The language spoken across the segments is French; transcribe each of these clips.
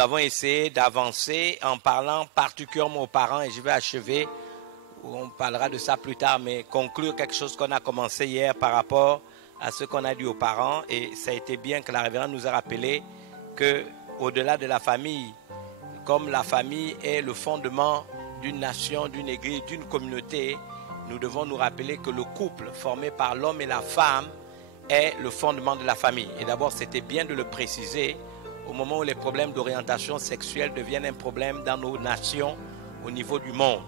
avons essayé d'avancer en parlant particulièrement aux parents et je vais achever, on parlera de ça plus tard, mais conclure quelque chose qu'on a commencé hier par rapport à ce qu'on a dit aux parents. Et ça a été bien que la révérende nous a rappelé que au-delà de la famille, comme la famille est le fondement d'une nation, d'une église, d'une communauté, nous devons nous rappeler que le couple formé par l'homme et la femme est le fondement de la famille. Et d'abord, c'était bien de le préciser au moment où les problèmes d'orientation sexuelle deviennent un problème dans nos nations au niveau du monde.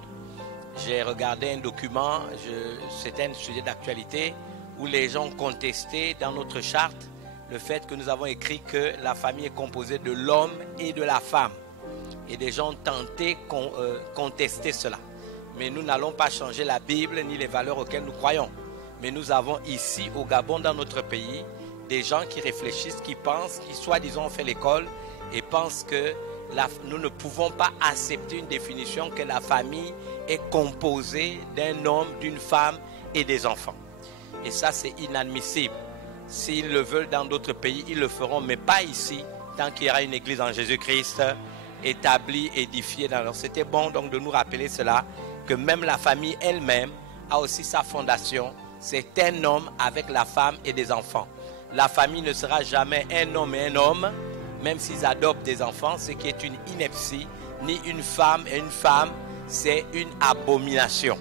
J'ai regardé un document, c'était un sujet d'actualité, où les gens contestaient dans notre charte le fait que nous avons écrit que la famille est composée de l'homme et de la femme. Et des gens tentaient contester cela. Mais nous n'allons pas changer la Bible ni les valeurs auxquelles nous croyons. Mais nous avons ici au Gabon, dans notre pays, des gens qui réfléchissent, qui pensent, qui soi-disant ont fait l'école et pensent que nous ne pouvons pas accepter une définition que la famille est composée d'un homme, d'une femme et des enfants. Et ça, c'est inadmissible. S'ils le veulent dans d'autres pays, ils le feront, mais pas ici, tant qu'il y aura une église en Jésus-Christ établie, édifiée. Alors c'était bon donc de nous rappeler cela, que même la famille elle-même a aussi sa fondation. C'est un homme avec la femme et des enfants. La famille ne sera jamais un homme et un homme, même s'ils adoptent des enfants, ce qui est une ineptie, ni une femme et une femme, c'est une abomination.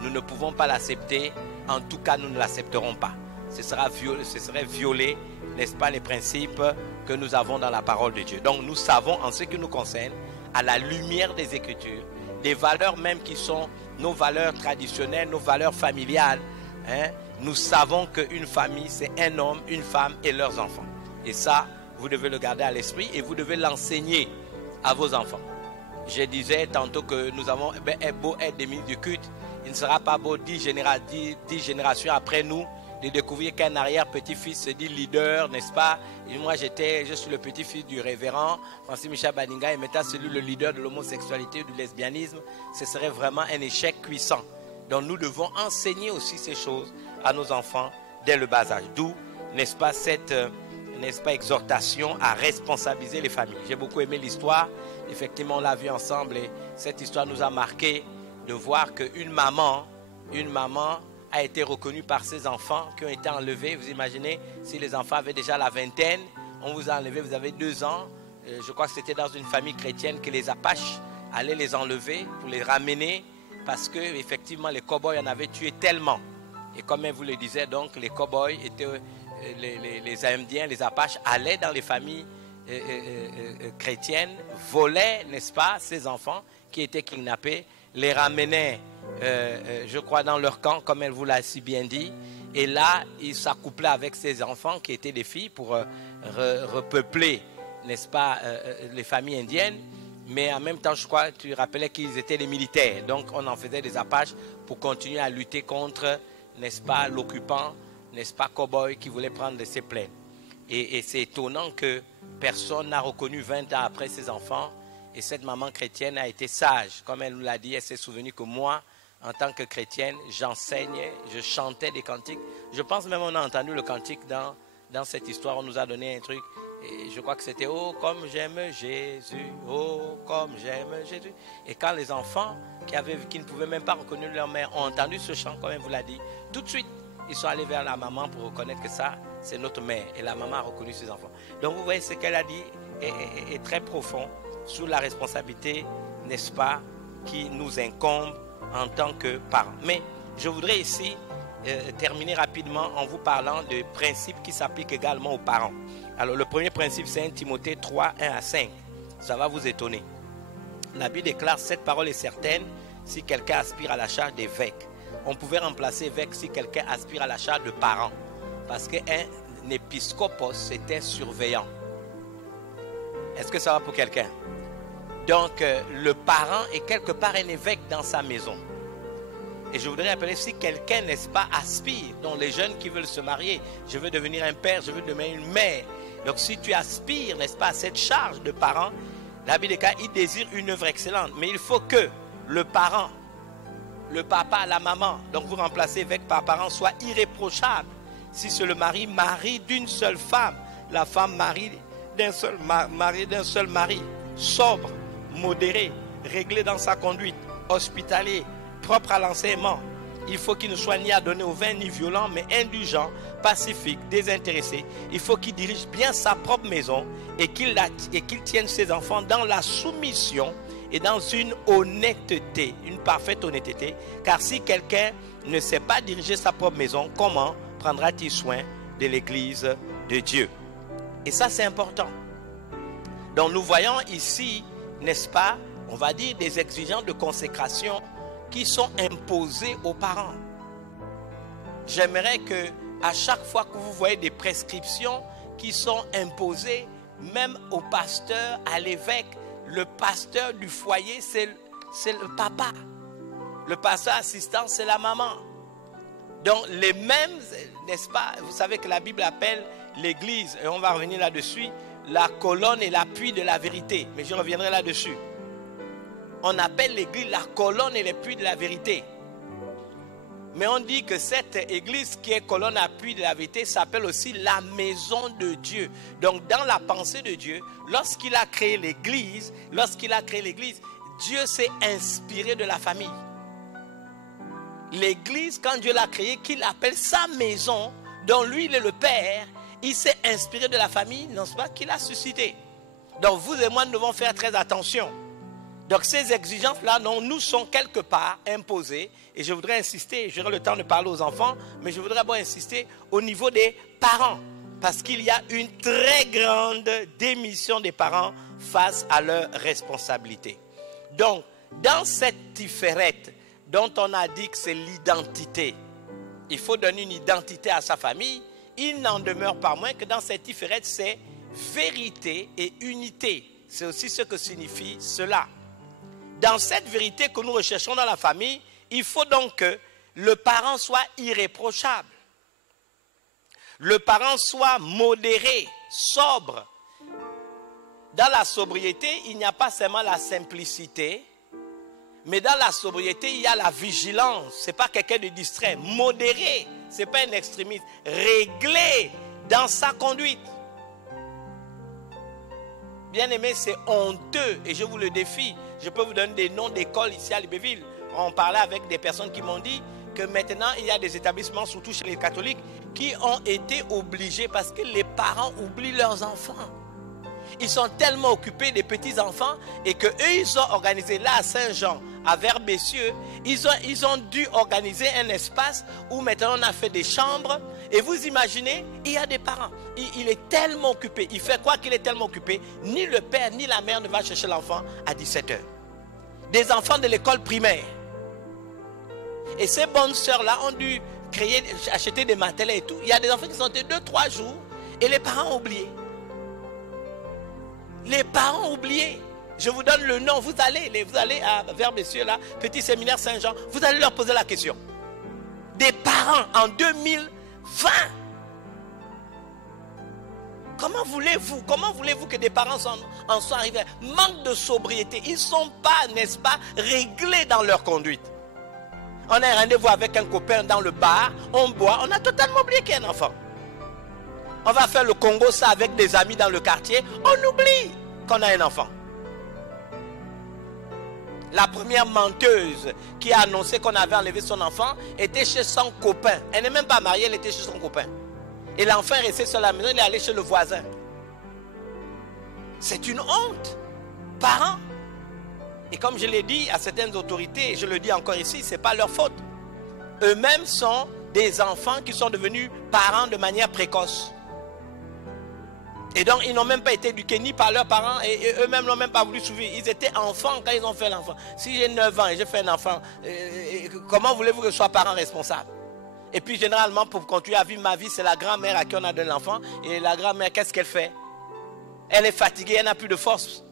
Nous ne pouvons pas l'accepter, en tout cas nous ne l'accepterons pas. Ce serait violer, n'est-ce pas, les principes que nous avons dans la parole de Dieu. Donc nous savons en ce qui nous concerne, à la lumière des Écritures, des valeurs même qui sont nos valeurs traditionnelles, nos valeurs familiales, nous savons qu'une famille, c'est un homme, une femme et leurs enfants. Et ça, vous devez le garder à l'esprit et vous devez l'enseigner à vos enfants. Je disais tantôt que nous avons beau être des ministres du culte, il ne sera pas beau 10 générations après nous de découvrir qu'un arrière-petit-fils se dit leader, n'est-ce pas? Et moi, je suis le petit-fils du révérend Francis Michel Badinga et maintenant celui le leader de l'homosexualité ou du lesbianisme. Ce serait vraiment un échec cuisant. Donc nous devons enseigner aussi ces choses à nos enfants dès le bas âge. D'où, n'est-ce pas, cette exhortation à responsabiliser les familles. J'ai beaucoup aimé l'histoire. Effectivement, on l'a vu ensemble et cette histoire nous a marqué de voir qu'une maman a été reconnue par ses enfants qui ont été enlevés. Vous imaginez, si les enfants avaient déjà la vingtaine, on vous a enlevé, vous avez 2 ans. Je crois que c'était dans une famille chrétienne que les Apaches allaient les enlever pour les ramener parce que effectivement les cow-boys en avaient tué tellement. Et comme elle vous le disait, donc les cow-boys étaient les Indiens, les Apaches allaient dans les familles chrétiennes, volaient, n'est-ce pas, ces enfants qui étaient kidnappés, les ramenaient, je crois, dans leur camp, comme elle vous l'a si bien dit. Et là, ils s'accouplaient avec ces enfants qui étaient des filles pour repeupler, n'est-ce pas, les familles indiennes. Mais en même temps, je crois, tu rappelais qu'ils étaient des militaires. Donc, on en faisait des Apaches pour continuer à lutter contre, n'est-ce pas, l'occupant, n'est-ce pas, cow-boy qui voulait prendre de ses plaines. Et c'est étonnant que personne n'a reconnu 20 ans après ses enfants. Et cette maman chrétienne a été sage. Comme elle nous l'a dit, elle s'est souvenue que moi, en tant que chrétienne, j'enseignais, je chantais des cantiques. Je pense même qu'on a entendu le cantique dans cette histoire. On nous a donné un truc. Et je crois que c'était « Oh, comme j'aime Jésus, oh, comme j'aime Jésus ». Et quand les enfants qui ne pouvaient même pas reconnaître leur mère ont entendu ce chant, comme elle vous l'a dit, tout de suite, ils sont allés vers la maman pour reconnaître que ça, c'est notre mère. Et la maman a reconnu ses enfants. Donc vous voyez, ce qu'elle a dit est très profond sous la responsabilité, n'est-ce pas, qui nous incombe en tant que parents. Mais je voudrais ici terminer rapidement en vous parlant de principes qui s'appliquent également aux parents. Alors le premier principe, c'est 1 Timothée 3, 1 à 5. Ça va vous étonner. La Bible déclare: cette parole est certaine si quelqu'un aspire à la charge d'évêque. On pouvait remplacer évêque si quelqu'un aspire à la charge de parent. Parce qu'un épiscopos, c'était surveillant. Est-ce que ça va pour quelqu'un? Donc le parent est quelque part un évêque dans sa maison. Et je voudrais rappeler, si quelqu'un, n'est-ce pas, aspire, donc les jeunes qui veulent se marier, je veux devenir un père, je veux devenir une mère. Donc si tu aspires, n'est-ce pas, à cette charge de parent, la Bible dit qu'il désire une œuvre excellente. Mais il faut que le parent, le papa, la maman, donc vous remplacez évêque par parent, soit irréprochable. Si c'est le mari d'une seule femme, la femme mariée d'un seul mari, sobre, modéré, réglé dans sa conduite, hospitalier, propre à l'enseignement. Il faut qu'il ne soit ni adonné au vin ni violent, mais indulgent, pacifique, désintéressé. Il faut qu'il dirige bien sa propre maison et qu'il tienne ses enfants dans la soumission et dans une honnêteté, une parfaite honnêteté. Car si quelqu'un ne sait pas diriger sa propre maison, comment prendra-t-il soin de l'église de Dieu? Et ça, c'est important. Donc nous voyons ici, n'est-ce pas, on va dire des exigences de consécration qui sont imposées aux parents. J'aimerais que à chaque fois que vous voyez des prescriptions qui sont imposées, même au pasteur, à l'évêque, le pasteur du foyer, c'est le papa. Le pasteur assistant, c'est la maman. Donc les mêmes, n'est-ce pas, vous savez que la Bible appelle l'église, et on va revenir là-dessus, la colonne et l'appui de la vérité. Mais je reviendrai là-dessus. On appelle l'église la colonne et l'appui de la vérité. Mais on dit que cette église qui est colonne et appui de la vérité s'appelle aussi la maison de Dieu. Donc dans la pensée de Dieu, lorsqu'il a créé l'église, Dieu s'est inspiré de la famille. L'église, quand Dieu l'a créée, qu'il appelle sa maison, dont lui il est le père, il s'est inspiré de la famille, non pas, qu'il a suscité. Donc vous et moi, nous devons faire très attention. Donc ces exigences-là, nous sont quelque part imposées. Et je voudrais insister, j'aurai le temps de parler aux enfants, mais je voudrais d'abord insister au niveau des parents. Parce qu'il y a une très grande démission des parents face à leurs responsabilités. Donc, dans cette tiférette dont on a dit que c'est l'identité, il faut donner une identité à sa famille, il n'en demeure pas moins que dans cette tiférette, c'est vérité et unité. C'est aussi ce que signifie cela. Dans cette vérité que nous recherchons dans la famille, il faut donc que le parent soit irréprochable. Le parent soit modéré, sobre. Dans la sobriété, il n'y a pas seulement la simplicité, mais dans la sobriété, il y a la vigilance. Ce n'est pas quelqu'un de distrait. Modéré, ce n'est pas un extrémiste. Réglé dans sa conduite. Bien aimé, c'est honteux et je vous le défie. Je peux vous donner des noms d'écoles ici à Libreville. On parlait avec des personnes qui m'ont dit que maintenant il y a des établissements, surtout chez les catholiques, qui ont été obligés parce que les parents oublient leurs enfants. Ils sont tellement occupés des petits-enfants et qu'eux, ils ont organisé là à Saint-Jean, à Vers-Bessieux, ils ont dû organiser un espace où maintenant on a fait des chambres. Et vous imaginez, il y a des parents, il est tellement occupé, il fait quoi qu'il est tellement occupé, ni le père ni la mère ne va chercher l'enfant à 17h. Des enfants de l'école primaire. Et ces bonnes sœurs-là ont dû acheter des matériels et tout. Il y a des enfants qui sont 2-3 jours et les parents ont oublié. Les parents ont oublié. Je vous donne le nom. Vous allez à Vers-Bessieux, là, petit séminaire Saint-Jean. Vous allez leur poser la question. Des parents en 2020. Comment voulez-vous que des parents en soient arrivés? Manque de sobriété. Ils ne sont pas, n'est-ce pas, réglés dans leur conduite. On a un rendez-vous avec un copain dans le bar. On boit. On a totalement oublié qu'il y a un enfant. On va faire le Congo ça avec des amis dans le quartier. On oublie qu'on a un enfant. La première menteuse qui a annoncé qu'on avait enlevé son enfant était chez son copain. Elle n'est même pas mariée, elle était chez son copain. Et l'enfant est resté sur la maison, il est allé chez le voisin. C'est une honte. Parents. Et comme je l'ai dit à certaines autorités, et je le dis encore ici, ce n'est pas leur faute. Eux-mêmes sont des enfants qui sont devenus parents de manière précoce. Et donc, ils n'ont même pas été éduqués ni par leurs parents et eux-mêmes n'ont même pas voulu suivre. Ils étaient enfants quand ils ont fait l'enfant. Si j'ai 9 ans et j'ai fait un enfant, comment voulez-vous que je sois parent responsable? Et puis, généralement, pour continuer à vivre ma vie, c'est la grand-mère à qui on a donné l'enfant. Et la grand-mère, qu'est-ce qu'elle fait? Elle est fatiguée, elle n'a plus de force.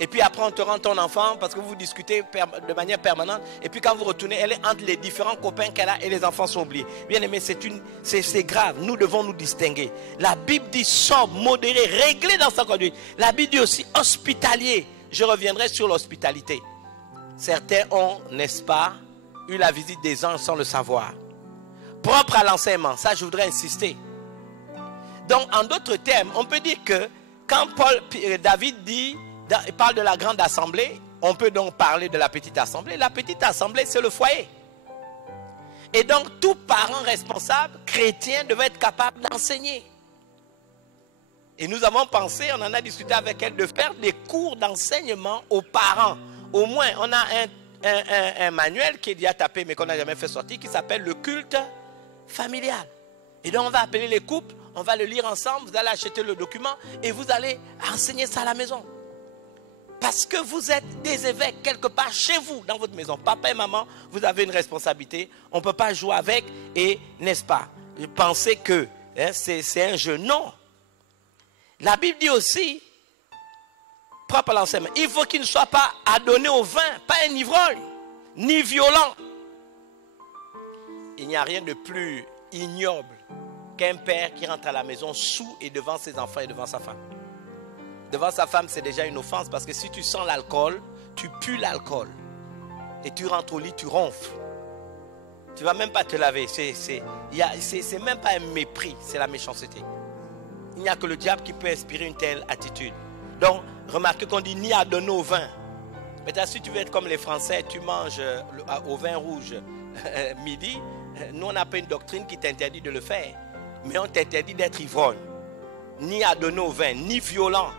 Et puis après, on te rend ton enfant parce que vous discutez de manière permanente. Et puis quand vous retournez, elle est entre les différents copains qu'elle a et les enfants sont oubliés. Bien aimé, c'est grave. Nous devons nous distinguer. La Bible dit sobre, modéré, réglé dans sa conduite. La Bible dit aussi hospitalier. Je reviendrai sur l'hospitalité. Certains ont, n'est-ce pas, eu la visite des anges sans le savoir. Propre à l'enseignement. Ça, je voudrais insister. Donc, en d'autres termes, on peut dire que quand David dit Il parle de la grande assemblée. On peut donc parler de la petite assemblée. La petite assemblée, c'est le foyer. Et donc, tout parent responsable, chrétien, devait être capable d'enseigner. Et nous avons pensé, on en a discuté avec elle, de faire des cours d'enseignement aux parents. Au moins, on a un manuel qui est déjà tapé, mais qu'on n'a jamais fait sortir, qui s'appelle le culte familial. Et donc, on va appeler les couples, on va le lire ensemble, vous allez acheter le document et vous allez enseigner ça à la maison. Parce que vous êtes des évêques quelque part chez vous, dans votre maison. Papa et maman, vous avez une responsabilité. On ne peut pas jouer avec et, n'est-ce pas, penser que c'est un jeu. Non. La Bible dit aussi, propre à l'enseignement, il faut qu'il ne soit pas adonné au vin, pas un ivrogne, ni violent. Il n'y a rien de plus ignoble qu'un père qui rentre à la maison saoul et devant ses enfants et devant sa femme. Devant sa femme, c'est déjà une offense parce que si tu sens l'alcool, tu pues l'alcool. Et tu rentres au lit, tu ronfles. Tu ne vas même pas te laver. C'est même pas un mépris, c'est la méchanceté. Il n'y a que le diable qui peut inspirer une telle attitude. Donc, remarquez qu'on dit ni à donner au vin. Maintenant, si tu veux être comme les Français, tu manges au vin rouge midi. Nous, on n'a pas une doctrine qui t'interdit de le faire. Mais on t'interdit d'être ivrogne. Ni à donner au vin, ni violent.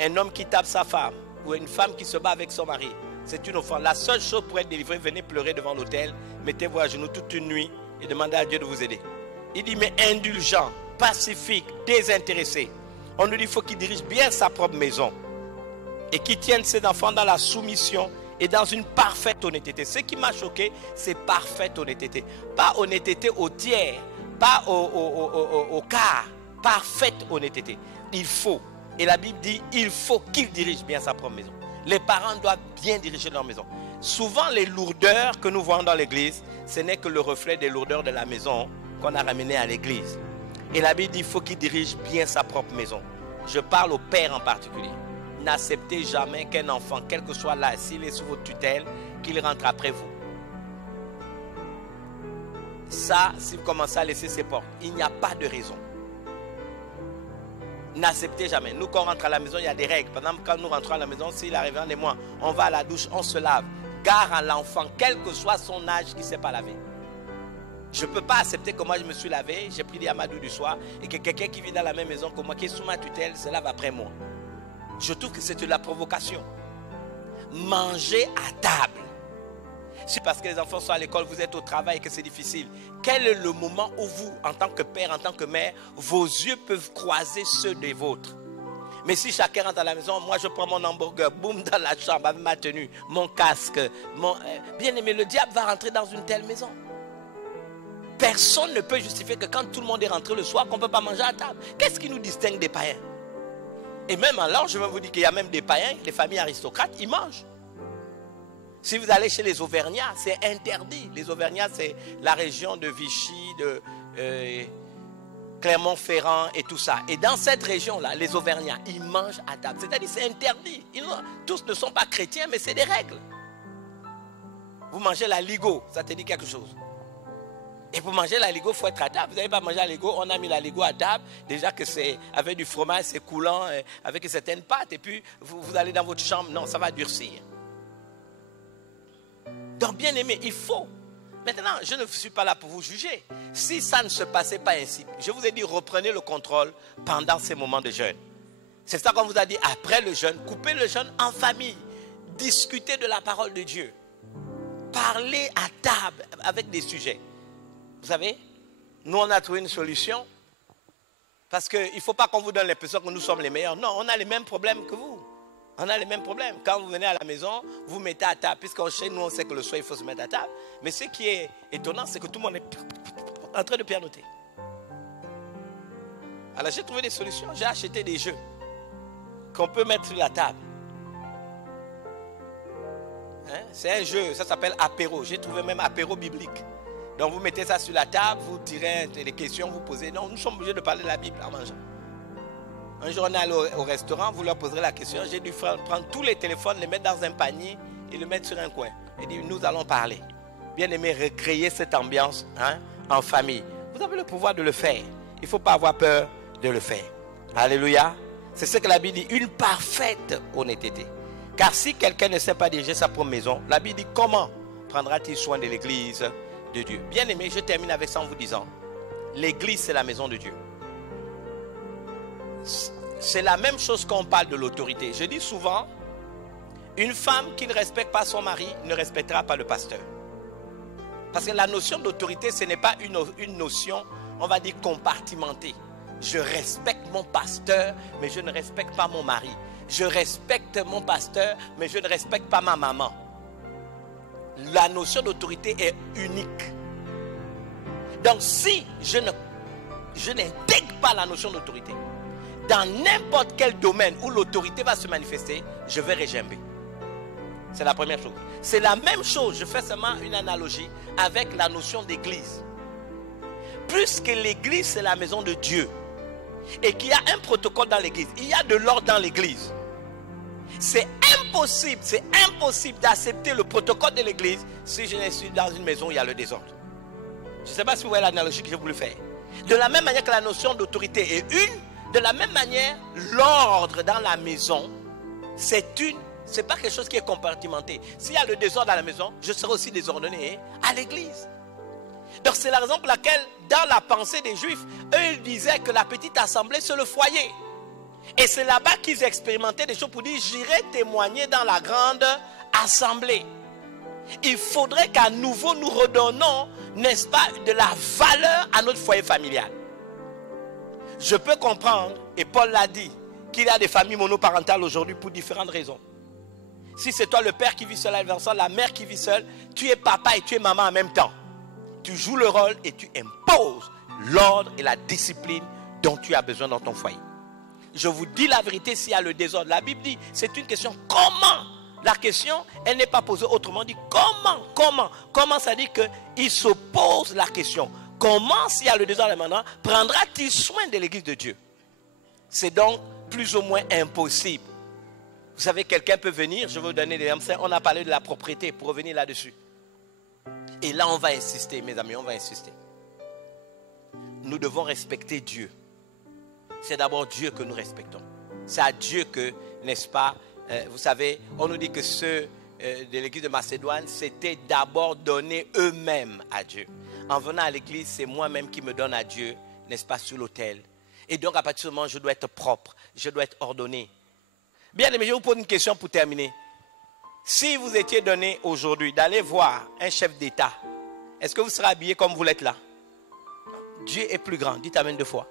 Un homme qui tape sa femme ou une femme qui se bat avec son mari, c'est une offense. La seule chose pour être délivré, venez pleurer devant l'autel, mettez-vous à genoux toute une nuit et demandez à Dieu de vous aider. Il dit, mais indulgent, pacifique, désintéressé. On nous dit qu'il faut qu'il dirige bien sa propre maison et qu'il tienne ses enfants dans la soumission et dans une parfaite honnêteté. Ce qui m'a choqué, c'est parfaite honnêteté. Pas honnêteté au tiers, pas au quart, parfaite honnêteté. Il faut. Et la Bible dit, il faut qu'il dirige bien sa propre maison. Les parents doivent bien diriger leur maison. Souvent, les lourdeurs que nous voyons dans l'église, ce n'est que le reflet des lourdeurs de la maison qu'on a ramené à l'église. Et la Bible dit, il faut qu'il dirige bien sa propre maison. Je parle au père en particulier. N'acceptez jamais qu'un enfant, quel que soit l'âge, s'il est sous votre tutelle, qu'il rentre après vous. Ça, si vous commencez à laisser ses portes, il n'y a pas de raison. N'acceptez jamais. Nous, quand on rentre à la maison, il y a des règles. Par exemple, quand nous rentrons à la maison, s'il arrive un des mois, on va à la douche, on se lave. Gare à l'enfant, quel que soit son âge, qui ne s'est pas lavé. Je ne peux pas accepter que moi je me suis lavé, j'ai pris des amadou du soir, et que quelqu'un qui vit dans la même maison que moi, qui est sous ma tutelle, se lave après moi. Je trouve que c'est de la provocation. Manger à table. C'est parce que les enfants sont à l'école, vous êtes au travail et que c'est difficile. Quel est le moment où vous, en tant que père, en tant que mère, vos yeux peuvent croiser ceux des vôtres? Mais si chacun rentre à la maison, moi je prends mon hamburger, boum, dans la chambre avec ma tenue, mon casque, bien aimé, le diable va rentrer dans une telle maison. Personne ne peut justifier que quand tout le monde est rentré le soir, qu'on ne peut pas manger à table. Qu'est-ce qui nous distingue des païens? Et même alors, je vais vous dire qu'il y a même des païens, les familles aristocrates, ils mangent. Si vous allez chez les Auvergnats, c'est interdit. Les Auvergnats, c'est la région de Vichy, de Clermont-Ferrand et tout ça. Et dans cette région-là, les Auvergnats, ils mangent à table. C'est-à-dire c'est interdit. Tous ne sont pas chrétiens, mais c'est des règles. Vous mangez la ligo, ça te dit quelque chose. Et pour manger la ligo, il faut être à table. Vous n'avez pas mangé la ligo, on a mis la ligo à table. Déjà que c'est avec du fromage, c'est coulant, avec certaines pâtes. Et puis, vous allez dans votre chambre. Non, ça va durcir. Donc, bien aimé, il faut. Maintenant, je ne suis pas là pour vous juger. Si ça ne se passait pas ainsi, je vous ai dit, reprenez le contrôle pendant ces moments de jeûne. C'est ça qu'on vous a dit, après le jeûne, coupez le jeûne en famille. Discutez de la parole de Dieu. Parlez à table avec des sujets. Vous savez, nous on a trouvé une solution. Parce qu'il ne faut pas qu'on vous donne l'impression que nous sommes les meilleurs. Non, on a les mêmes problèmes que vous. On a les mêmes problèmes. Quand vous venez à la maison, vous vous mettez à table. Puisqu'en chez nous, on sait que le soir, il faut se mettre à table. Mais ce qui est étonnant, c'est que tout le monde est en train de pianoter. Alors j'ai trouvé des solutions. J'ai acheté des jeux qu'on peut mettre sur la table. C'est un jeu, ça s'appelle apéro. J'ai trouvé même apéro biblique. Donc vous mettez ça sur la table, vous tirez des questions, vous posez. Non, nous sommes obligés de parler de la Bible en mangeant. Un jour on est allé au restaurant, vous leur poserez la question. J'ai dû prendre tous les téléphones, les mettre dans un panier et les mettre sur un coin. Et dire, nous allons parler. Bien aimé, recréer cette ambiance en famille. Vous avez le pouvoir de le faire. Il ne faut pas avoir peur de le faire. Alléluia. C'est ce que la Bible dit, une parfaite honnêteté. Car si quelqu'un ne sait pas diriger sa propre maison, la Bible dit comment prendra-t-il soin de l'église de Dieu? Bien aimé, je termine avec ça en vous disant, l'église c'est la maison de Dieu. C'est la même chose quand on parle de l'autorité. Je dis souvent, une femme qui ne respecte pas son mari ne respectera pas le pasteur. Parce que la notion d'autorité, ce n'est pas une notion, on va dire, compartimentée. Je respecte mon pasteur, mais je ne respecte pas mon mari. Je respecte mon pasteur, mais je ne respecte pas ma maman. La notion d'autorité est unique. Donc si je n'intègre pas la notion d'autorité, dans n'importe quel domaine où l'autorité va se manifester, je vais régimber. C'est la première chose. C'est la même chose, je fais seulement une analogie avec la notion d'église. Puisque l'église c'est la maison de Dieu et qu'il y a un protocole dans l'église, il y a de l'ordre dans l'église. C'est impossible d'accepter le protocole de l'église si je suis dans une maison où il y a le désordre. Je ne sais pas si vous voyez l'analogie que j'ai voulu faire. De la même manière que la notion d'autorité est une, de la même manière, l'ordre dans la maison, c'est pas quelque chose qui est compartimenté. S'il y a le désordre dans la maison, je serai aussi désordonné à l'église. Donc c'est la raison pour laquelle, dans la pensée des Juifs, eux ils disaient que la petite assemblée c'est le foyer. Et c'est là-bas qu'ils expérimentaient des choses pour dire, j'irai témoigner dans la grande assemblée. Il faudrait qu'à nouveau nous redonnons, n'est-ce pas, de la valeur à notre foyer familial. Je peux comprendre, et Paul l'a dit, qu'il y a des familles monoparentales aujourd'hui pour différentes raisons. Si c'est toi le père qui vit seul à Vincent, la mère qui vit seule, tu es papa et tu es maman en même temps. Tu joues le rôle et tu imposes l'ordre et la discipline dont tu as besoin dans ton foyer. Je vous dis la vérité, s'il y a le désordre, la Bible dit, c'est une question comment. La question, elle n'est pas posée autrement dit, comment ça dit qu'il se pose la question. Comment, s'il y a le désordre maintenant, prendra-t-il soin de l'église de Dieu? C'est donc plus ou moins impossible. Vous savez, quelqu'un peut venir, je vais vous donner des exemples. On a parlé de la propriété, pour revenir là-dessus. Et là, on va insister, mes amis, on va insister. Nous devons respecter Dieu. C'est d'abord Dieu que nous respectons. C'est à Dieu que, n'est-ce pas, vous savez, on nous dit que ceux de l'église de Macédoine, c'était d'abord donner eux-mêmes à Dieu. En venant à l'église, c'est moi-même qui me donne à Dieu, n'est-ce pas, sur l'autel. Et donc, à partir du moment où je dois être propre, je dois être ordonné. Bien aimé, je vous pose une question pour terminer. Si vous étiez donné aujourd'hui d'aller voir un chef d'État, est-ce que vous serez habillé comme vous l'êtes là? Dieu est plus grand, dites amen 2 fois.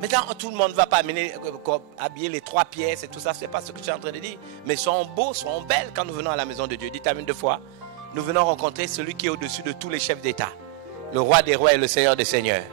Maintenant, tout le monde ne va pas habiller les 3 pièces et tout ça, ce n'est pas ce que je suis en train de dire. Mais soyons beaux, soyons belles quand nous venons à la maison de Dieu. Dites amen 2 fois. Nous venons rencontrer celui qui est au-dessus de tous les chefs d'État. Le roi des rois et le seigneur des seigneurs.